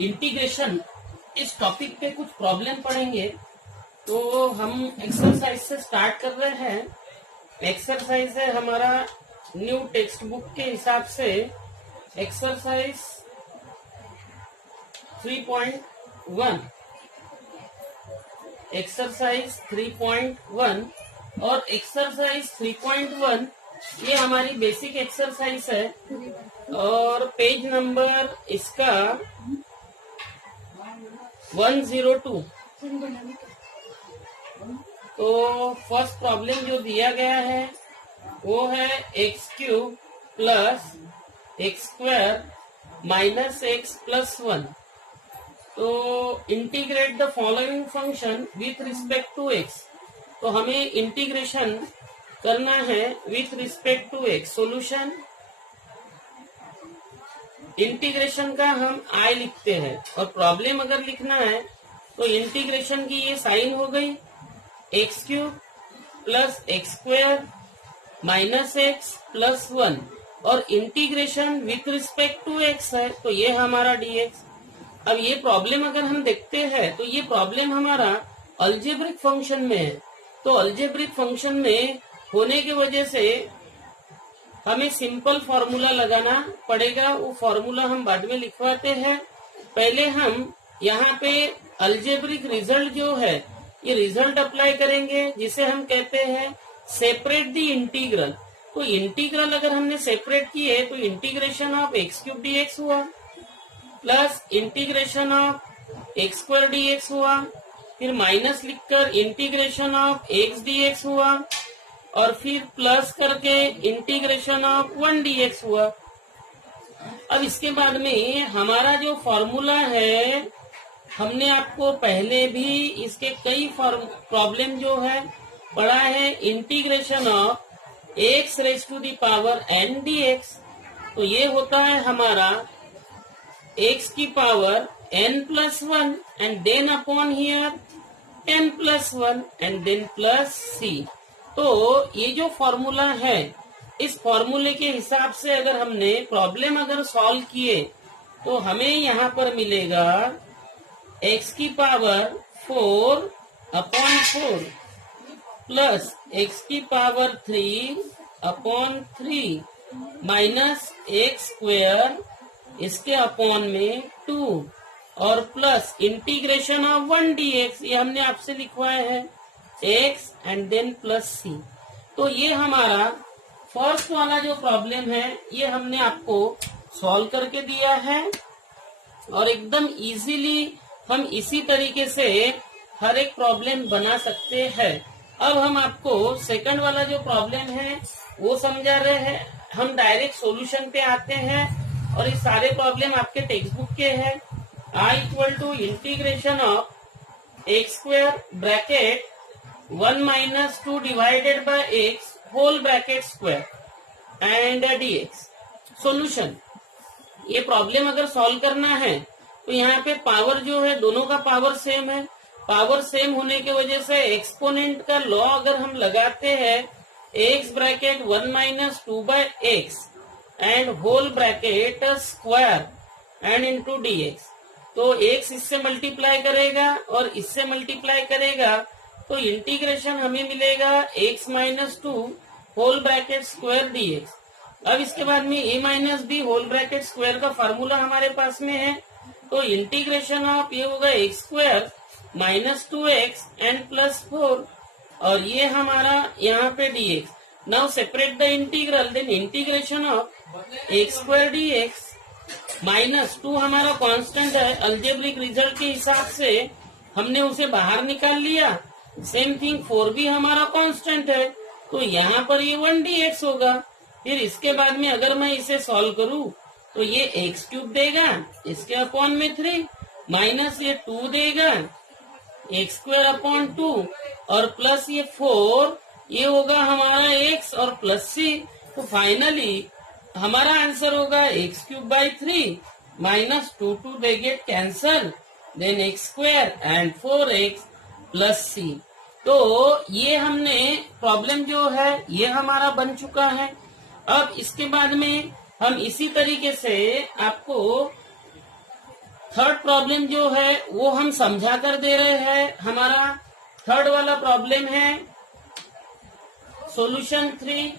Integration इस topic पे कुछ प्रॉब्लम पढ़ेंगे। तो हम एक्सरसाइज से स्टार्ट कर रहे हैं। एक्सरसाइज है हमारा न्यू टेक्स्ट बुक के हिसाब से एक्सरसाइज 3.1 एक्सरसाइज 3.1 और एक्सरसाइज 3.1 ये हमारी बेसिक एक्सरसाइज है और पेज नंबर इसका 102। तो फर्स्ट प्रॉब्लम जो दिया गया है वो है x³ plus x² minus x plus 1। तो integrate the following function with respect to x। तो हमें इंटीग्रेशन करना है with respect to x। Solution integration का हम I लिखते हैं और प्रॉब्लम अगर लिखना है तो इंटीग्रेशन की ये साइन हो गई x³ plus x² minus x plus 1 और integration with respect to x है तो ये हमारा dx। अब ये प्रॉब्लम अगर हम देखते हैं तो ये प्रॉब्लम हमारा अलजेब्रिक फंक्शन में है। तो अलजेब्रिक फंक्शन में होने की वजह से हमें सिंपल फॉर्मूला लगाना पड़ेगा। वो फॉर्मूला हम बाद में लिखवाते हैं। पहले हम यहाँ पे अलजेब्रिक रिजल्ट जो है ये रिजल्ट अप्लाई करेंगे जिसे हम कहते हैं सेपरेट द इंटीग्रल। तो इंटीग्रल अगर हमने सेपरेट किए तो इंटीग्रेशन ऑफ x³ dx हुआ plus integration of x² dx हुआ, फिर माइनस लिखकर इंटीग्रेशन ऑफ x dx हुआ और फिर प्लस करके इंटीग्रेशन ऑफ 1 dx हुआ। अब इसके बाद में हमारा जो फॉर्मूला है हमने आपको पहले भी इसके कई प्रॉब्लम जो है पढ़ा है। Integration of x raise to the power n dx। तो ये होता है हमारा x की power n plus 1 and then upon here n plus 1 and then plus c। तो ये जो फॉर्मूला है इस फॉर्मूले के हिसाब से अगर हमने प्रॉब्लम अगर सॉल्व किए तो हमें यहाँ पर मिलेगा x की पावर 4 अपॉन 4 प्लस x की पावर 3 अपॉन 3 माइनस x² इसके अपॉन में 2 और प्लस इंटीग्रेशन ऑफ 1 dx। ये हमने आपसे लिखवाया है x and then plus c। तो ये हमारा फर्स्ट वाला जो प्रॉब्लम है ये हमने आपको सॉल्व करके दिया है और एकदम इजीली हम इसी तरीके से हर एक प्रॉब्लम बना सकते हैं। अब हम आपको सेकंड वाला जो प्रॉब्लम है वो समझा रहे हैं। हम डायरेक्ट सॉल्यूशन पे आते हैं और ये सारे प्रॉब्लम आपके टेक्स्ट बुक के हैं। I equal to integration of x² bracket 1 minus 2 divided by x whole bracket square and dx। Solution ये प्रॉब्लम अगर सॉल्व करना है तो यहाँ पे पावर जो है दोनों का पावर सेम है। पावर सेम होने की वजह से एक्सपोनेंट का लॉ अगर हम लगाते हैं x bracket 1 minus 2 by x and whole bracket square and into dx। तो x इससे मल्टीप्लाई करेगा और इससे मल्टीप्लाई करेगा तो इंटीग्रेशन हमें मिलेगा x minus 2 whole bracket square dx। अब इसके बाद में a minus b whole bracket square का फार्मूला हमारे पास में है। तो इंटीग्रेशन ऑफ ये होगा x² minus 2x and plus 4 और ये हमारा यहाँ पे dx। Now separate the integral then integration of x² dx minus 2 हमारा कांस्टेंट है। अलजेब्रिक रिजल्ट के हिसाब से हमने उसे बाहर निकाल लिया। सेम थिंग 4 भी हमारा कांस्टेंट है तो यहाँ पर ये 1 dx होगा। फिर इसके बाद में अगर मैं इसे सॉल्व करूँ तो ये x³ देगा इसके अपॉन में 3 माइनस ये 2 देगा x² अपॉन 2 और प्लस ये 4 ये होगा हमारा x और प्लस c। तो फाइनली हमारा आंसर होगा x³ by 3 minus 2 they get cancel then x² and 4x plus c। तो ये हमने प्रॉब्लम जो है ये हमारा बन चुका है। अब इसके बाद में हम इसी तरीके से आपको थर्ड प्रॉब्लम जो है वो हम समझा कर दे रहे हैं। हमारा थर्ड वाला प्रॉब्लम है solution 3,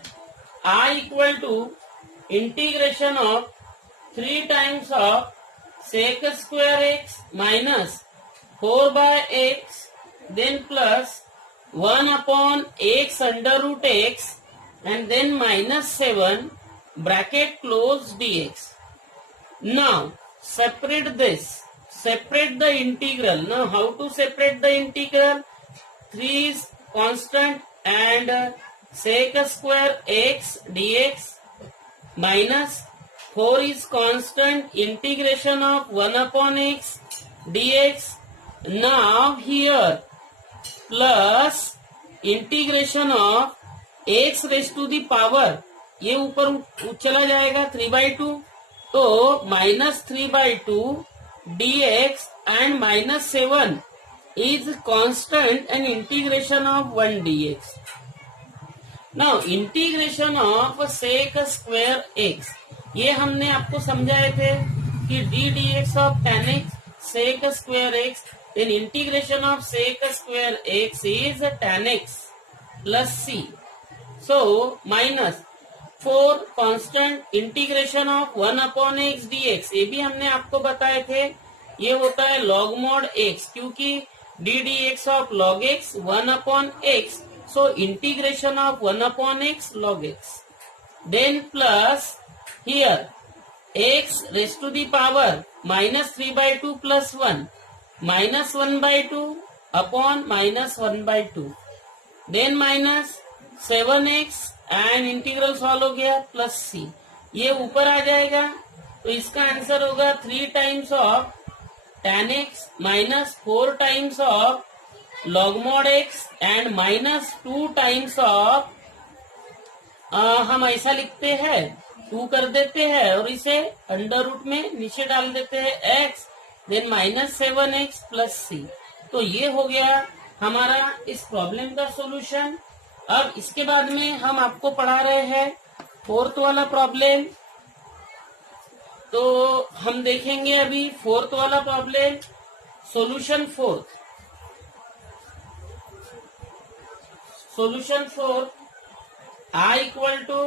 I equal to integration of 3 times of sec square x minus 4 by x then plus 1 upon x under root x and then minus 7 bracket close dx. Now separate this, separate the integral. Now how to separate the integral? 3 is constant and sec square x dx minus 4 is constant, integration of 1 upon x dx. Now here plus integration of x raise to the power, ये ऊपर चला जाएगा 3/2, तो -3/2 dx and -7 is constant and integration of 1 dx. Now integration of sec square x, ये हमने आपको समझाए थे कि d dx of tan x sec square x, then integration of sec square x is tan x plus c. So minus 4 constant integration of 1 upon x dx, ये भी हमने आपको बताए थे, ये होता है log mod x, क्योंकि d dx of log x 1 upon x, so integration of 1 upon x log x. Then plus here x raised to the power -3/2 plus 1 -1/2 upon -1/2, then minus 7x and integral solve हो गया plus c, ये ऊपर आ जाएगा, तो इसका answer होगा 3 times of tan x minus 4 times of log mod x and -2 times of, हम ऐसा लिखते हैं 2 कर देते हैं और इसे अंडर रूट में नीचे डाल देते हैं x, then -7x plus c. तो ये हो गया हमारा इस प्रॉब्लम का सॉल्यूशन. अब इसके बाद में हम आपको पढ़ा रहे हैं फोर्थ वाला प्रॉब्लम, तो हम देखेंगे अभी फोर्थ वाला problem. Solution fourth, solution fourth, I equal to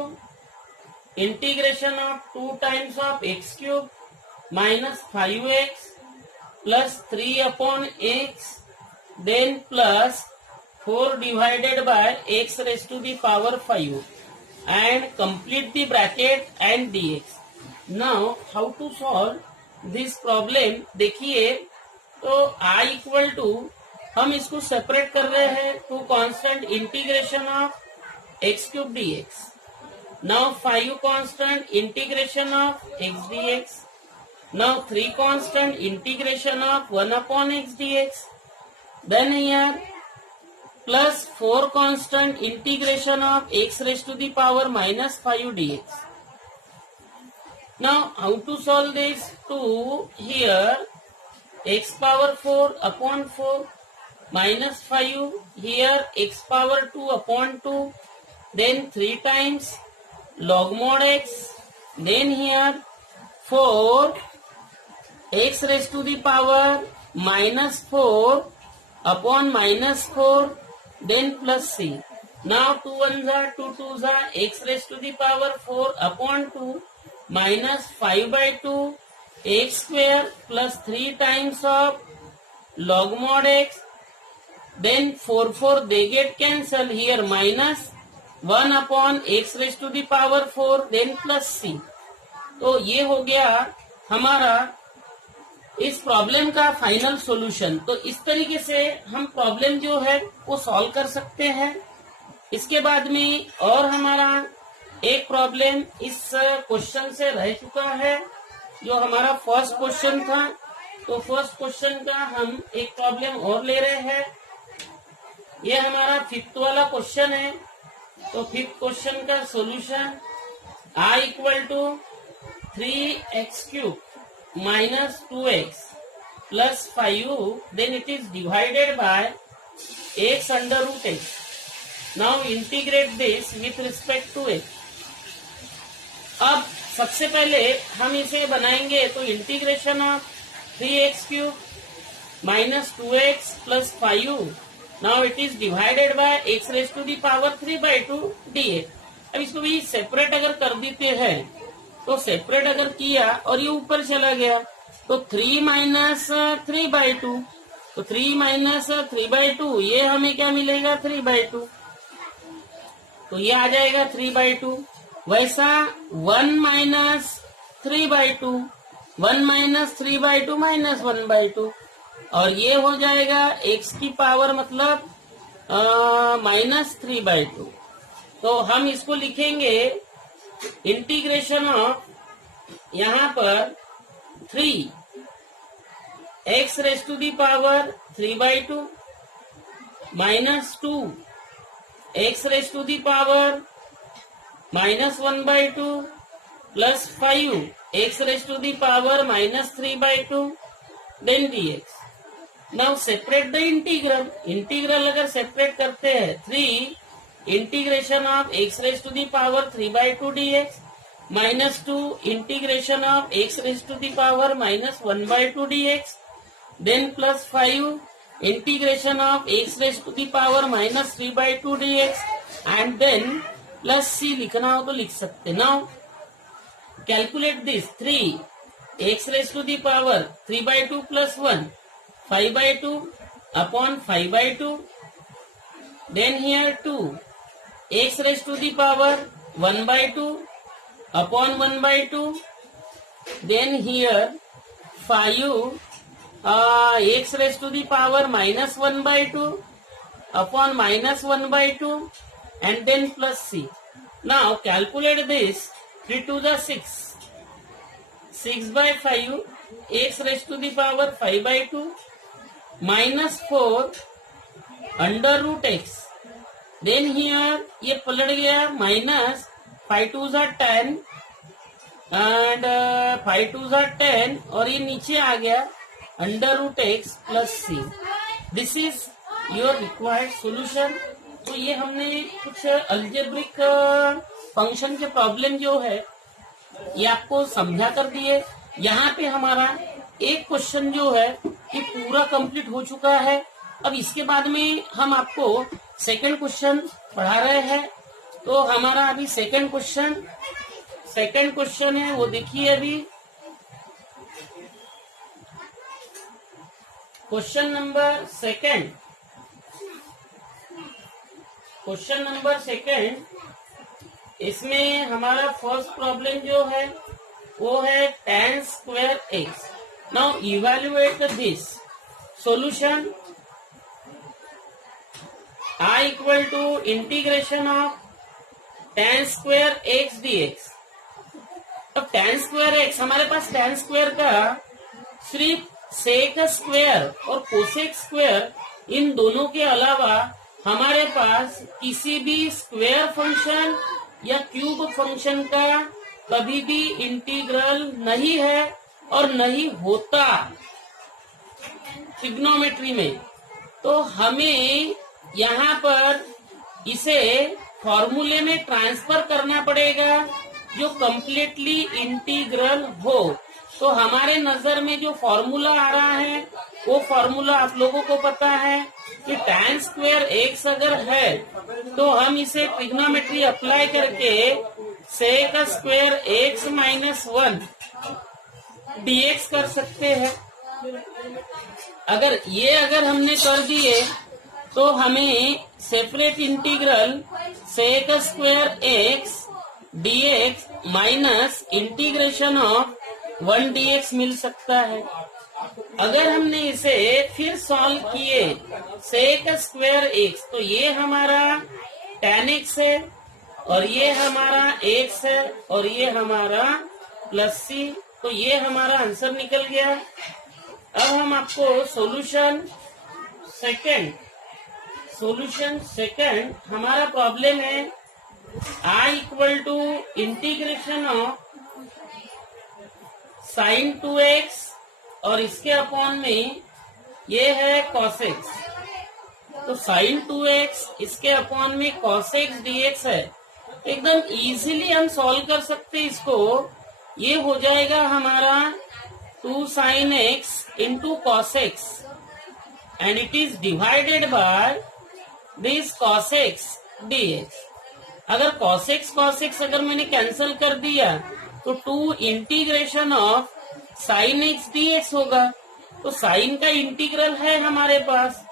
integration of 2 times of x cube minus 5x plus 3 upon x, then plus 4 divided by x raised to the power 5 and complete the bracket and dx. Now how to solve this problem? देखिए, तो I equal to, हम इसको separate कर रहे हैं two constant integration of x cube dx. Now 5 constant integration of x dx. Now 3 constant integration of 1 upon x dx. Then here plus 4 constant integration of x raised to the power -5 dx. Now how to solve this? To here x power 4 upon 4 minus 5, here x power 2 upon 2, then 3 times log mod x, then here 4 x raised to the power -4 upon -4, then plus c. Now 2 1s are 2 2s are x raised to the power 4 upon 2 minus 5/2 x square plus 3 times of log mod x, then 4 they get cancelled, here minus 1 upon x raised to the power 4, then plus c. तो ये हो गया हमारा इस problem का final solution. तो इस तरीके से हम प्रॉब्लम जो है वो सॉल्व कर सकते हैं. इसके बाद में और हमारा एक प्रॉब्लम इस क्वेश्चन से रह चुका है, जो हमारा फर्स्ट क्वेश्चन था. तो फर्स्ट क्वेश्चन का हम एक प्रॉब्लम और ले रहे हैं. ये हमारा फिफ्थ वाला क्वेश्चन है. तो फिफ्थ क्वेश्चन का solution I equal to 3x³ minus 2x plus 5, then it is divided by x under root x. Now integrate this with respect to x. अब सबसे पहले हम इसे बनाएंगे, तो integration of 3x³ minus 2x plus 5. Now it is divided by x raised to the power 3/2 dx. अब इसको भी सेपरेट अगर कर देते हैं तो सेपरेट अगर किया और ये ऊपर चला गया तो 3 माइनस 3/2, तो 3 माइनस 3/2 ये हमें क्या मिलेगा 3/2, तो ये आ जाएगा 3/2। वैसा 1 माइनस 3/2, 1 माइनस 3/2 माइनस 1/2, और ये हो जाएगा x की पावर मतलब माइनस 3/2। तो हम इसको लिखेंगे इंटीग्रेशन ऑफ यहाँ पर 3 x raise to the power 3/2 minus 2 x raise to the power minus 1/2 plus 5 x raise to the power minus 3/2 then dx। Now separate the integral, integral अगर separate करते हैं 3 integration of x raise to the power 3/2 dx minus 2 integration of x raise to the power minus 1/2 dx then plus 5 integration of x raise to the power minus 3/2 dx and then plus c लिखना हो तो लिख सकते। Now calculate this 3 x raise to the power 3/2 plus 1 5/2 upon 5/2, then here 2 x raised to the power 1/2 upon 1/2, then here 5 x raised to the power minus 1/2 upon minus 1/2 and then plus c. Now calculate this, 3 to the 6, 6/5 x raised to the power 5/2 minus 4 under root x, then here ये पलट गया minus 5 2 10 and 5 2 10 और ये नीचे आ गया under root x plus c. This is your required solution. तो ये हमने कुछ अलजेब्रिक फंक्शन के प्रॉब्लम जो है ये आपको समझा कर दिए। यहाँ पे हमारा एक क्वेश्चन जो है ये पूरा कंप्लीट हो चुका है। अब इसके बाद में हम आपको सेकंड क्वेश्चन पढ़ा रहे हैं। तो हमारा अभी सेकंड क्वेश्चन है वो देखिए। अभी क्वेश्चन नंबर सेकंड, इसमें हमारा फर्स्ट प्रॉब्लम जो है वो है tan square x। Now evaluate this solution I equal to integration of tan square x dx। अब tan square x, हमारे पास tan square का सिर्फ sec स्क्वायर और cosec स्क्वायर, इन दोनों के अलावा हमारे पास किसी भी स्क्वायर फंक्शन या क्यूब फंक्शन का कभी भी इंटीग्रल नहीं है और नहीं होता ट्रिग्नोमेट्री में। तो हमें यहाँ पर इसे फॉर्मूले में ट्रांसफर करना पड़ेगा जो कंप्लीटली इंटीग्रल हो। तो हमारे नजर में जो फॉर्मूला आ रहा है वो फॉर्मूला आप लोगों को पता है कि tan स्क्वायर x अगर है तो हम इसे ट्रिग्नोमेट्री अप्लाई करके sec square x minus 1 dx कर सकते हैं। अगर हमने कर दिए तो हमें separate integral sec square x dx minus integration of 1 dx मिल सकता है। अगर हमने इसे फिर सॉल्व किए sec स्क्वायर x, तो ये हमारा tan x है और ये हमारा x है और ये हमारा प्लस c, तो ये हमारा आंसर निकल गया। अब हम आपको सॉल्यूशन सेकंड हमारा प्रॉब्लम है I equal to integration of sin 2x और इसके अपॉन में ये है cos x। तो sin 2x इसके अपॉन में cos x dx है। एकदम इजीली हम सॉल्व कर सकते इसको। ये हो जाएगा हमारा 2 sin x into cos x and it is divided by this cos x dx. अगर cos x अगर मैंने कैंसल कर दिया तो 2 integration of sin x dx होगा। तो साइन का इंटीग्रल है हमारे पास,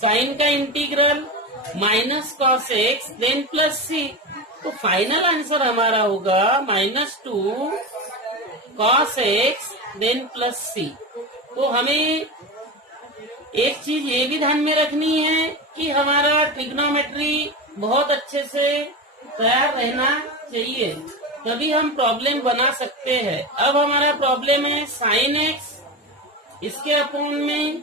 साइन का integral minus cos x then plus c. तो फाइनल आंसर हमारा होगा -2 cos x then plus c. तो हमें एक चीज ये भी ध्यान में रखनी है कि हमारा ट्रिग्नोमेट्री बहुत अच्छे से तैयार रहना चाहिए, तभी हम प्रॉब्लम बना सकते हैं। अब हमारा प्रॉब्लम है साइन एक्स, इसके अपॉन में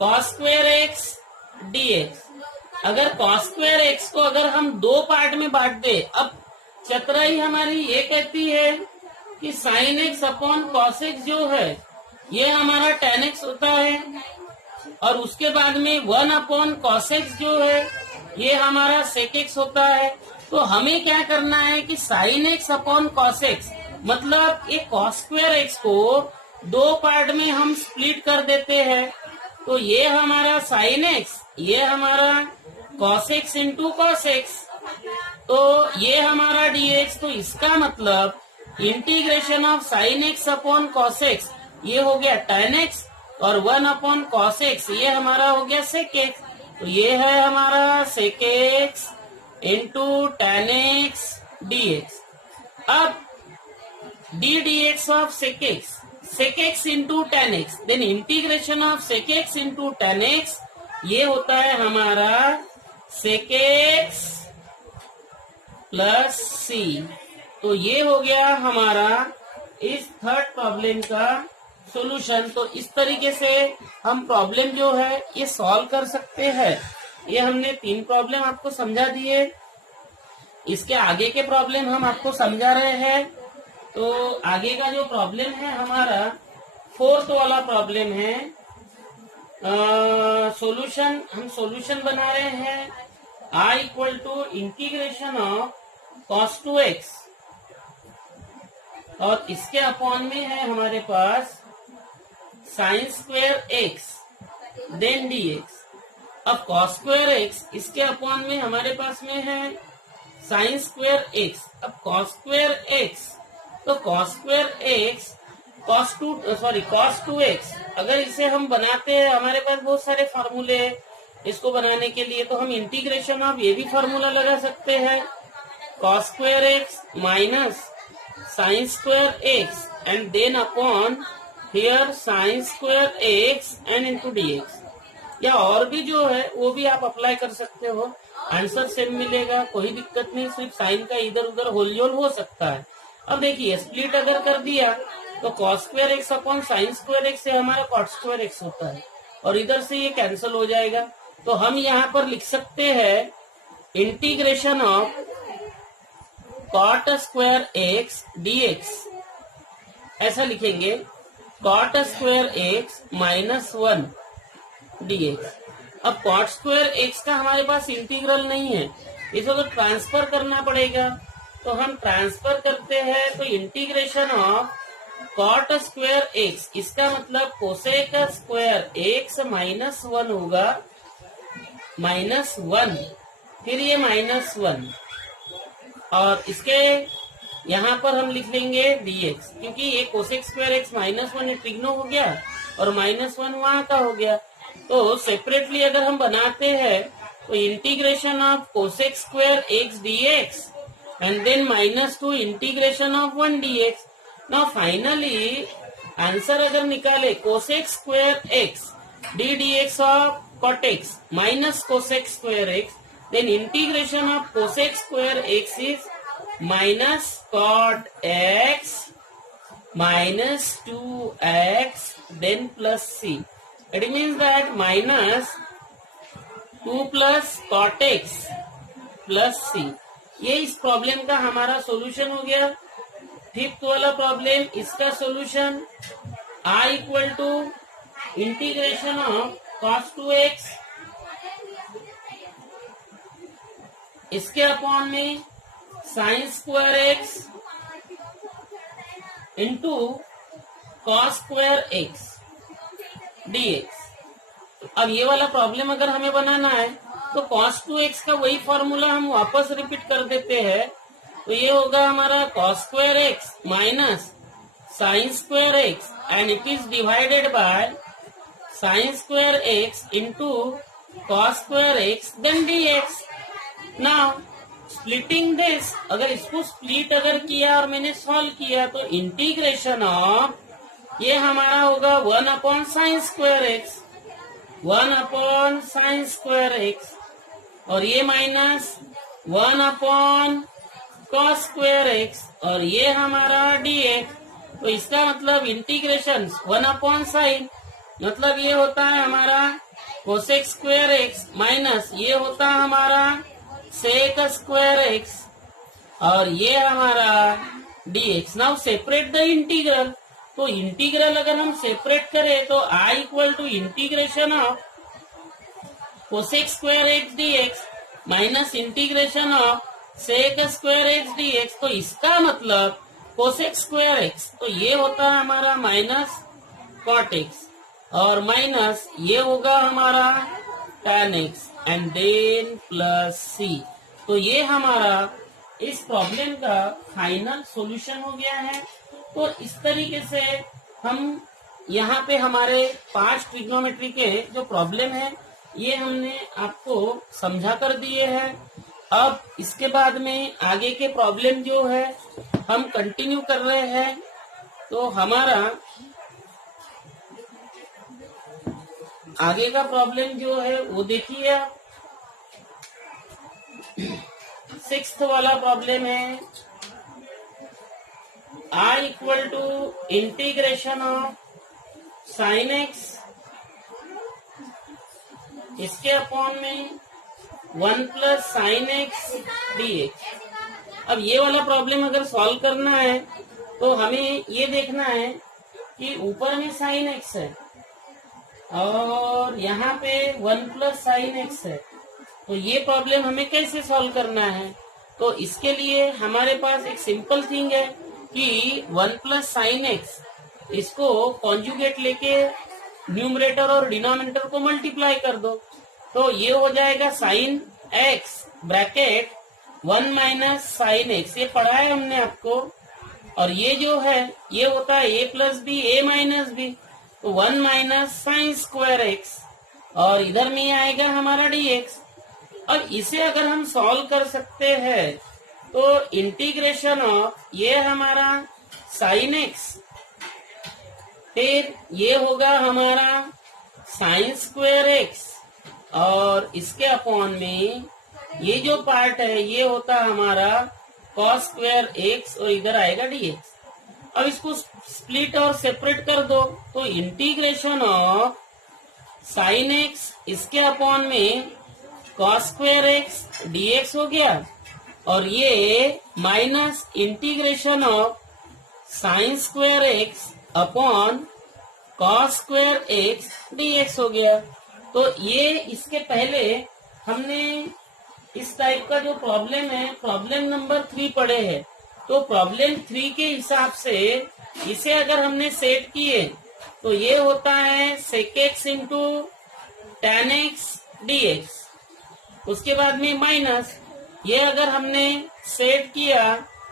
cos स्क्वायर एक्स dx। अगर cos स्क्वायर एक्स को अगर हम दो पार्ट में बांट दे, अब चतुराई हमारी ये कहती है कि sine x upon cos x जो है ये हमारा tan एक्स होता है, और उसके बाद में 1 अपॉन कॉस एक्स जो है ये हमारा सेक एक्स होता है। तो हमें क्या करना है कि sine x upon cos x, मतलब ये cos स्क्वायर एक्स को दो पार्ट में हम स्प्लिट कर देते हैं। तो ये हमारा साइन एक्स, ये हमारा cos x into cos x, तो ये हमारा dx। तो इसका मतलब integration of sine x upon cos x ये हो गया tan एक्स, और 1 अपॉन कॉस एक्स ये हमारा हो गया सेक एक्स। तो ये है हमारा sec x into tan x dx। अब d d x of sec x into tan x, then integration of sec x into tan x ये होता है हमारा सेक एक्स प्लस सी। तो ये हो गया हमारा इस थर्ड प्रॉब्लम का सॉल्यूशन। तो इस तरीके से हम प्रॉब्लम जो है ये सॉल्व कर सकते हैं। ये हमने 3 प्रॉब्लम आपको समझा दिए, इसके आगे के प्रॉब्लम हम आपको समझा रहे हैं। तो आगे का जो प्रॉब्लम है हमारा 4th वाला प्रॉब्लम है, सॉल्यूशन हम सॉल्यूशन बना रहे हैं I equal to integration of cos 2x, और इसके अपॉन में है हमारे पास sine square x then dx। अब cos स्क्वायर एक्स इसके अपॉन में हमारे पास में है साइन स्क्वायर एक्स। अब cos स्क्वायर एक्स, तो cos square x cos 2x, अगर इसे हम बनाते हैं हमारे पास बहुत सारे फार्मूले हैं इसको बनाने के लिए। तो हम इंटीग्रेशन ऑफ ये भी फार्मूला लगा सकते हैं, cos square x minus sine square x and then upon here sine square x and into dx। या और भी जो है वो भी आप अप्लाई कर सकते हो, आंसर सेम मिलेगा, कोई दिक्कत नहीं, सिर्फ साइन का इधर उधर होलजोल हो सकता है। अब देखिए स्प्लिट अगर कर दिया तो cos square x upon sine square x से हमारा cot स्क्वायर एक्स होता है, और इधर से ये कैंसिल हो जाएगा। तो हम यहाँ पर लिख सकते हैं integration of cot square x dx, ऐसा लिखेंगे cot square x minus 1 dx। अब cot स्क्वायर एक्स का हमारे पास इंटीग्रल नहीं है, इसको तो ट्रांसफर करना पड़ेगा। तो हम ट्रांसफर करते हैं, तो integration of cot square x, इसका मतलब कोसेक स्क्वायर एक्स माइनस 1 होगा, -1, फिर ये -1, और इसके यहाँ पर हम लिख लेंगे dx, क्योंकि ये कोसेक स्क्वायर एक्स -1 ट्रिग्नो हो गया और -1 वहां का हो गया। तो सेपरेटली अगर हम बनाते हैं तो integration of cosec square x dx and then -2 integration of 1 dx। Now finally answer अगर निकाले cosec square x d dx of cot x minus cosec square x, then integration of cosec square x is minus cot x minus 2x then plus c. It means that minus 2 plus cot x plus c. ये इस problem का हमारा solution हो गया। 5th वाला problem, इसका solution I equal to integration of cos 2x, इसके upon में sine square x into cos square x dx। अब ये वाला प्रॉब्लम अगर हमें बनाना है तो cos 2x का वही फॉर्मूला हम वापस रिपीट कर देते हैं। तो ये होगा हमारा cos square x minus sine square x and it is divided by sine square x into cos square x then dx। Now splitting this, अगर इसको स्प्लिट अगर किया और मैंने सॉल्व किया तो इंटीग्रेशन ऑफ ये हमारा होगा 1 sign square x, 1 sign square x और ये माइनस 1 कॉस स्क्वायर एक्स और ये हमारा dx। तो इसका मतलब इंटीग्रेशन 1 साइन मतलब ये होता है हमारा कोसेक स्क्वायर एक्स माइनस ये होता है हमारा सेक स्क्वायर एक्स और ये हमारा dx। Now separate the integral. तो इंटीग्रल अगर हम सेपरेट करें तो I equal to integration of cosec square x dx minus integration of sec square x dx। तो इसका मतलब कोसेक स्क्वायर एक्स तो ये होता है हमारा माइनस कॉट एक्स और माइनस ये होगा हमारा tan x and then plus c। तो ये हमारा इस प्रॉब्लम का फाइनल सॉल्यूशन हो गया है। तो इस तरीके से हम यहाँ पे हमारे 5 ट्रिग्नोमेट्री के जो प्रॉब्लम है ये हमने आपको समझा कर दिए हैं। अब इसके बाद में आगे के प्रॉब्लम जो है हम कंटिन्यू कर रहे हैं। तो हमारा आगे का प्रॉब्लम जो है वो देखिए आप। 6th वाला प्रॉब्लम है I equal to integration of sine x इसके अपॉन में 1 प्लस साइन एक्स dx। अब ये वाला प्रॉब्लम अगर सॉल्व करना है तो हमें ये देखना है कि ऊपर में साइन एक्स है और यहाँ पे 1 प्लस साइन एक्स है। तो ये प्रॉब्लम हमें कैसे सॉल्व करना है? तो इसके लिए हमारे पास एक सिंपल थिंग है कि 1 प्लस साइन एक्स इसको कॉन्जुगेट लेके न्यूमरेटर और डिनोमिनेटर को मल्टीप्लाई कर दो। तो ये हो जाएगा sine x bracket 1 minus sine x, ये पढ़ा है हमने आपको। और ये जो है ये होता है a plus b a minus b, तो 1 माइनस साइन स्क्वायर एक्स और इधर में आएगा हमारा dx। अब इसे अगर हम सॉल्व कर सकते हैं तो इंटीग्रेशन ऑफ ये हमारा साइन एक्स फिर ये होगा हमारा साइन स्क्वायर एक्स और इसके अपॉन में ये जो पार्ट है ये होता हमारा कॉस स्क्वायर एक्स और इधर आएगा dx। अब इसको स्प्लिट और सेपरेट कर दो तो इंटीग्रेशन ऑफ साइन एक्स इसके अपॉन में कॉस स्क्वायर एक्स dx हो गया और ये minus integration of sign square x upon cos square x dx हो गया। तो ये इसके पहले हमने इस टाइप का जो प्रॉब्लम है प्रॉब्लम नंबर 3 पढ़े हैं। तो प्रॉब्लम 3 के हिसाब से इसे अगर हमने सेट किए तो ये होता है sec x into tan x dx। उसके बाद में माइनस ये अगर हमने सेट किया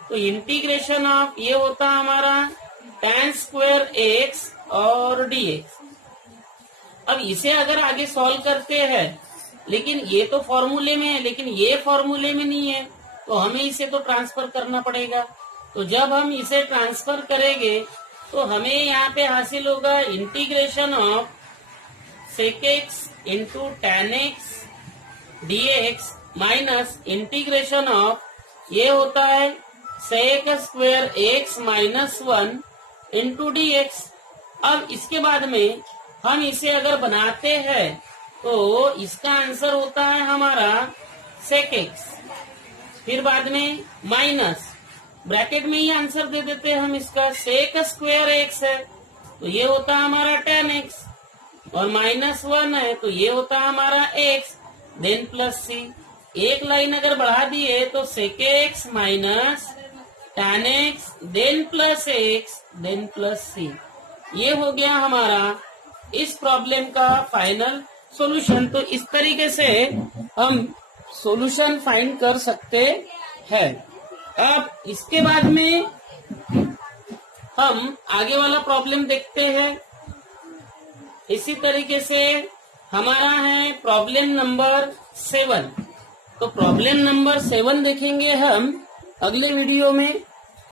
तो इंटीग्रेशन ऑफ ये होता हमारा tan स्क्वायर एक्स और dx। अब इसे अगर आगे सॉल्व करते हैं लेकिन ये तो फॉर्मूले में है लेकिन ये फॉर्मूले में नहीं है तो हमें इसे तो ट्रांसफर करना पड़ेगा। तो जब हम इसे ट्रांसफर करेंगे तो हमें यहाँ पे हासिल होगा integration of sec x into tan x dx minus integration of ये होता है sec square x minus 1 into dx। अब इसके बाद में हम इसे अगर बनाते हैं तो इसका आंसर होता है हमारा सेक एक्स, फिर बाद में माइनस ब्रैकेट में ही आंसर दे देते हैं हम इसका सेक स्क्वायर एक्स है तो ये होता है हमारा टेन एक्स और माइनस 1 है तो ये होता है हमारा एक्स देन प्लस सी। एक लाइन अगर बढ़ा दिए तो sec x minus ten x then plus x then plus c. ये हो गया हमारा इस प्रॉब्लम का फाइनल सॉल्यूशन। तो इस तरीके से हम सॉल्यूशन फाइंड कर सकते हैं। अब इसके बाद में हम आगे वाला प्रॉब्लम देखते हैं। इसी तरीके से हमारा है प्रॉब्लम नंबर 7। तो प्रॉब्लम नंबर 7 देखेंगे हम अगले वीडियो में।